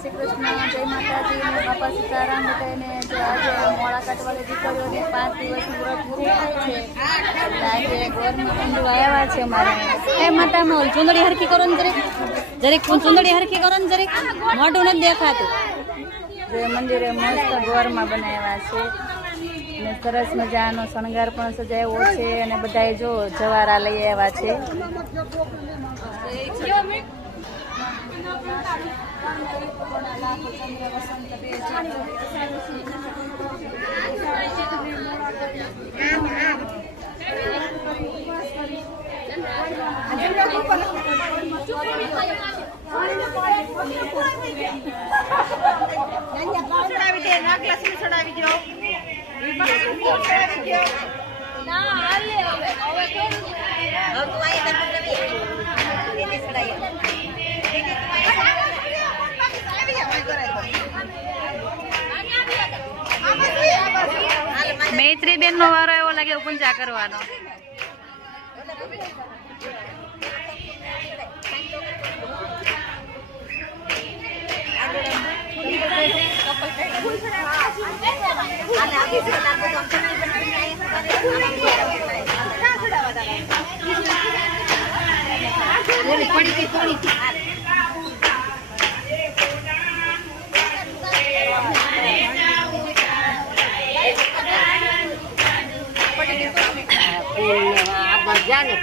શ્રી કૃષ્ણ, જય માતાજી ને બાપા સીતારામ બધાને. જો આજે મોડા કાઢવાળી દીકરીઓને 5 દિવસનું વ્રત પૂરું થાય છે એટલે આજે ગોરમાં કંદુ આવ્યા છે અમારે. એ માતામાં ચૂંદડી હરખી કરો ને જરીક ચૂંદડી હરખી કરો ને જરીક, મોઢું નથી દેખાતું. જે મંદિરે મસ્ત ગોરમાં બનાવ્યા છે અને સરસ મજાનો શણગાર પણ સજાવ્યો છે અને બધાએ જો જવારા લઈ આવ્યા છે. મૈત્રી બેન નો વારો એવો લાગે પૂજા કરવાનો.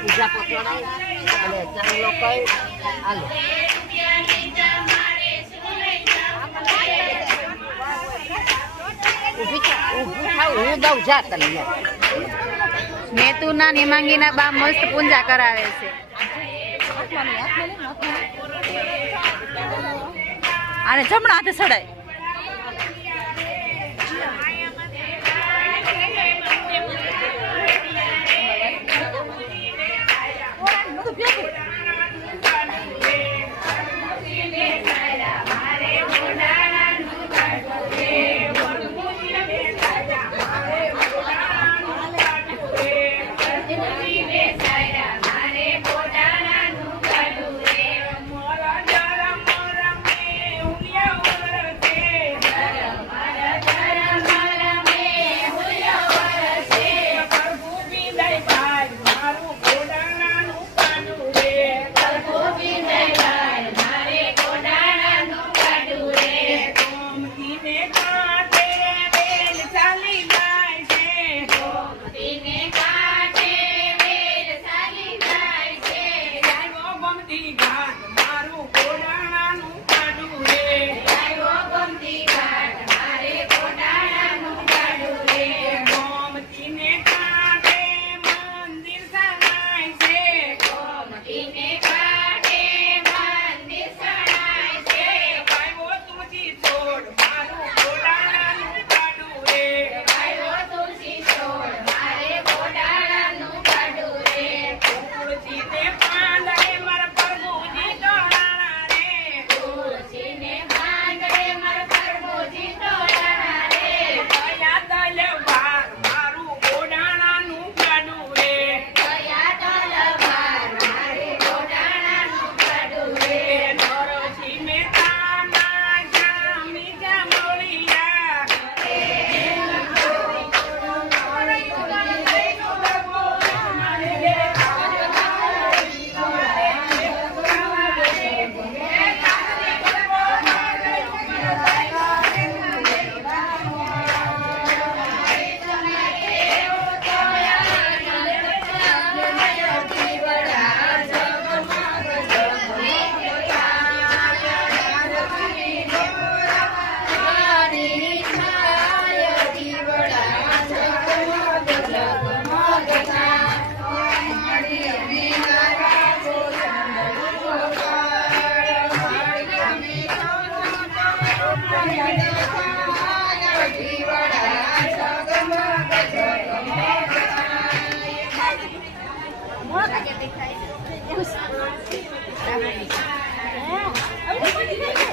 પૂજા પકડાય અને ચાંગલો કઈ હાલો હું દઉં જા તને. મેતુના નિમાંગીના બા મસ્ત પૂજા કરાવે છે. અને જમણા હાથે ચડાય.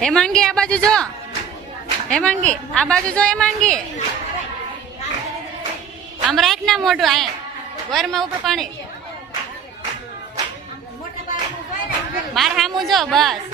હેમાંગી આ બાજુ જો, હેમાંગી આ બાજુ જો, હેમાંગી આમ રાખ ના મોઢું, આ ઘરમાં ઉપર પાણી માર હામું જો બસ.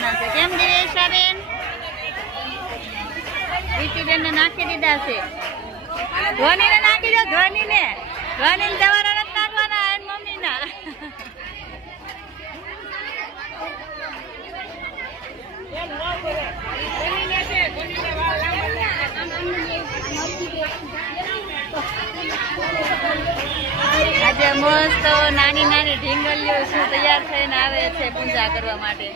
નાખવાના છે. કેમ દિવેશાબેન? રીતિબેન ને નાખી દીધા છે. ધ્વનીને નાખી દો. ધ્વનીને જવારા નથી નાખવાના એન મમ્મીના. આજે મસ્ત નાની નાની ઢીંગલીઓ શું તૈયાર થઈને આવે છે પૂજા કરવા માટે.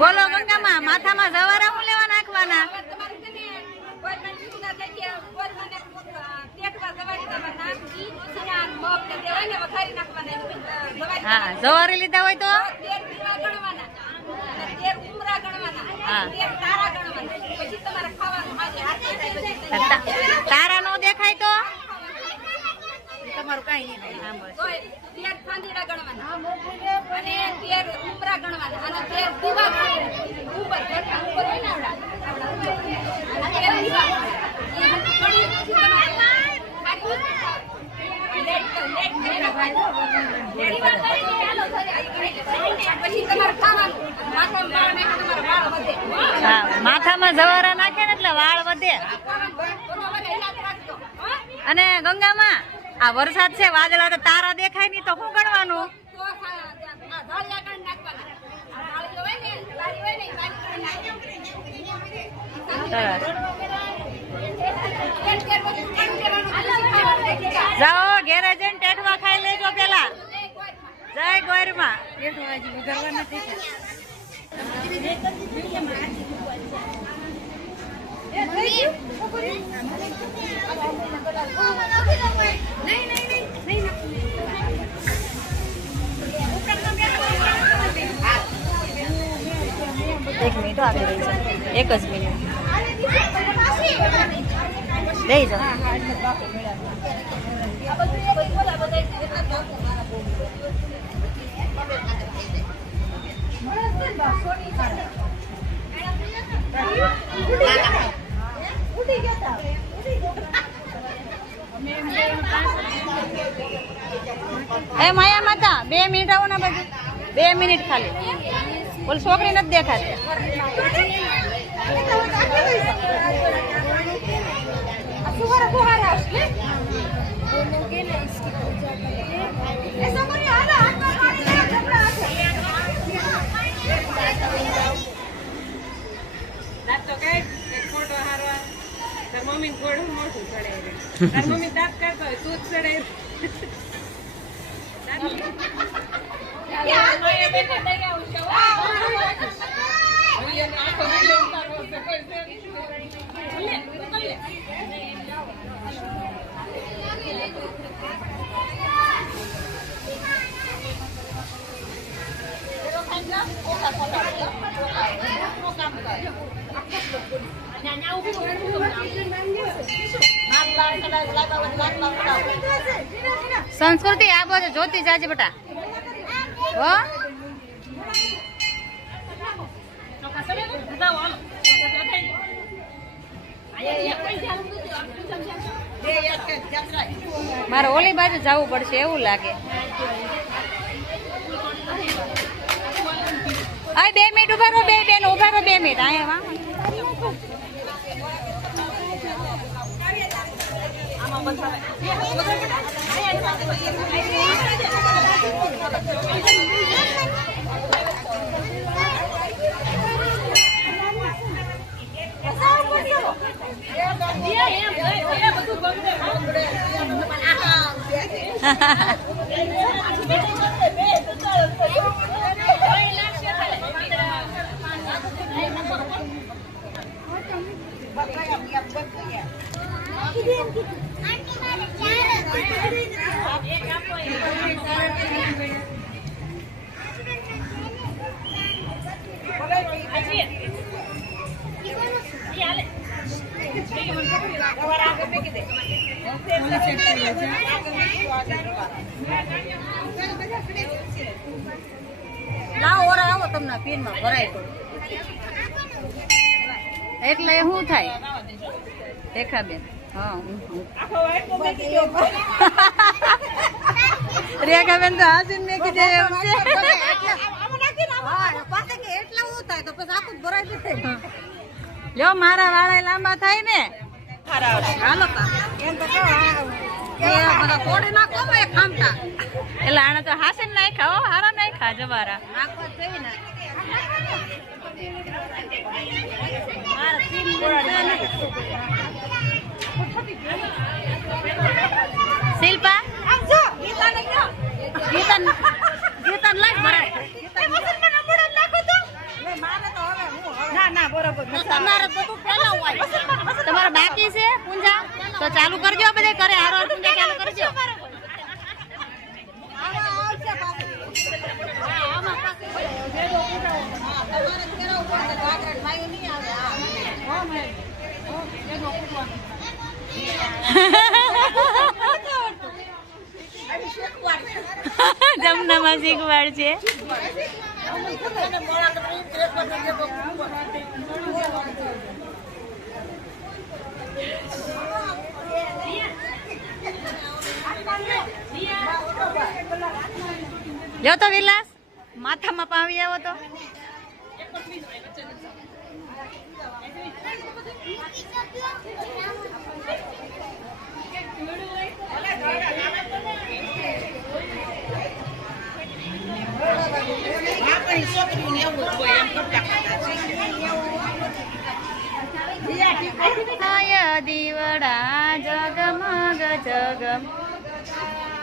બોલો ગંગામાં, માથામાં જવારા હું લેવા નાખવાના? હા, જવારી લીધા હોય તો તારા નો દેખાય તો તમારું કઈ નહીં. માથામાં જવારા નાખે ને એટલે વાળ વધે. અને ગંગામાં આ વરસાદ છે, વાદળા, તારા દેખાય નહીં તો શું ગણવાનું? જાઓ ઘેરે જઈને ટેટવા ખાઈ લેજો પેલા. જય ગોરમાં. એક મિનિટ આપી રહી છે, એક જ મિનિટ લઈ જાઓ. એ માયા માતા 2 મિનિટ આવો ને બધી 2 મિનિટ ખાલી બોલ છોકરી નથી દેખાતી મમ્મી ગોળું મોટું ચડે મમ્મી દાંત કરતો હોય તું જ ચડે સંસ્કૃતિ આ બાજુ જોતી જાજે બેટા હો મારે ઓલી બાજુ જવું પડશે એવું લાગે આ 2 મિનિટ ઉભા રહો બે બેન ઉભા રહો 2 મિનિટ અહીંયા લાવો ઓરા આવો તમને પીનમાં ભરાય તો એટલે શું થાય દેખા બેન હા રેખા બેન તો હાસીન મેં કીધે એમ છે લ્યો મારા વાળા લાંબા થાય ને હાલો એટલે આને તો હાસીન નાખ્યા હો હારા નાખ્યા જવારા શિલ્પા ગીતા લાગ ભરાય તમારા બાકી છે પૂંજા તો ચાલુ કરજો બધે કરે હારો પૂંજા ચાલુ કરજો જમનામાં શીખવાડ છે લ્યો તો વિલાસ માથામાં પાવી આવો તો દીવડા જગમગ જગમ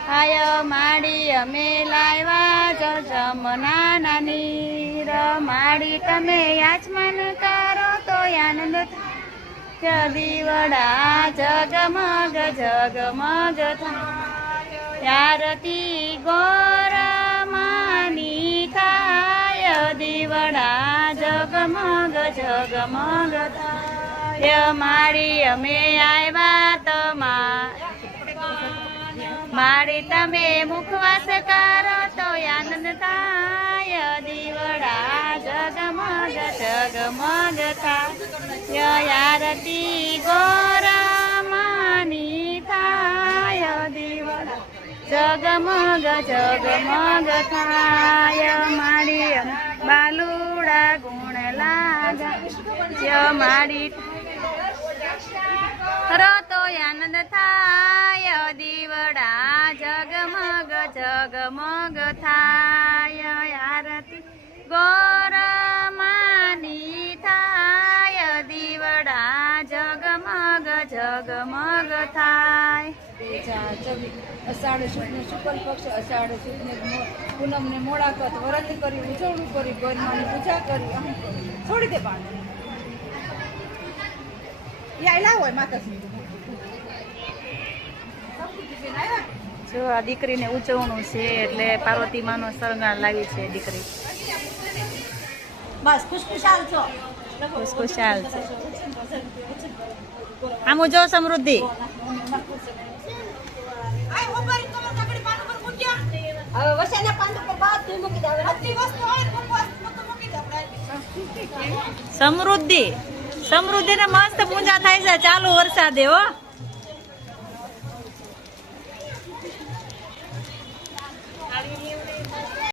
હાય માડી અમે લાવ્યા જમના નાની માડી તમે યાચમાન કરો તો આનંદ દીવડા જગમગ જગમગ ત્યારથી ગોરમાની થાય દીવડા જગમગ જગમગ માડી અમે આવ્યા તમા માડી તમે મુખવાસ કરો તો આનંદ થાય દીવડા જગમગ જગમગ થાય આરતી ગોરામાની થાય દીવડા જગમગ જગમગ થાય મારી બાલુડા ગુણ લાગા મારી રતો આનંદ થાય દીવડા જગમગ જગમગ થાય આરતી ગોરમાની થાય દીવડા જગમગ જગમગ થાય અષાઢ સુદને શુક્લ પક્ષ અષાઢ સુદને પૂનમને મોડાકત વરદ કરી ઉજવણું કરી ગોરમાની પૂજા કરી આમ કરી. છોડી દે પાણી હોય માતાજી જો આ દીકરીને ઉજવણું છે એટલે પાર્વતી માનો શણગાર લાવી છે દીકરી બસ ખુશખુશાલ છો ખુશખુશાલ છે આમ જો સમૃદ્ધિ હવે વસાના પાંદ ઉપર બાદ મૂકી દે. હવે બધી વસ્તુ હોય ને મૂકી દે આપણે. સમૃદ્ધિ સમૃદ્ધિ ને મસ્ત પૂજા થાય છે ચાલુ વરસાદે હો